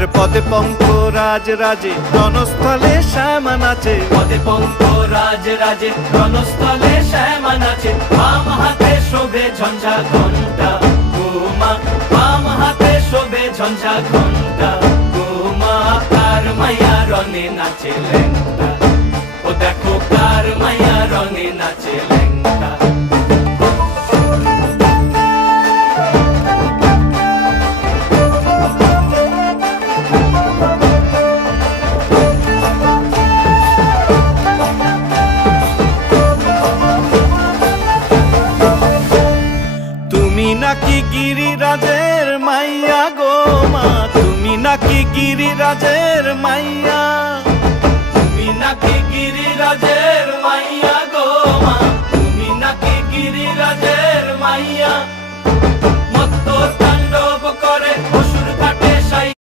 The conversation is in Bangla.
আর পদে পঙ্ক রাজ রাজে রণস্থলে শ্যামা নাচে, পদে পঙ্ক রাজ রাজে রণস্থলে শ্যামা নাচে। বাম হাতে শোভে ঝঞ্ঝা ঘণ্টা গোমা, বাম হাতে শোভে ঝঞ্ঝা ঘণ্টা গোমা। কার মাইয়া রঙে নাচে ল্যাংটা, ও দেখো কার মাইয়া রঙে নাচে ল্যাংটা। তুমি নাকি গিরিরাজের মাইয়া গো মা, তুমি নাকি গিরিরাজের মাইয়া, তুমি নাকি গিরিরাজের মাইয়া গো মা, তুমি নাকি গিরিরাজের মাইয়া।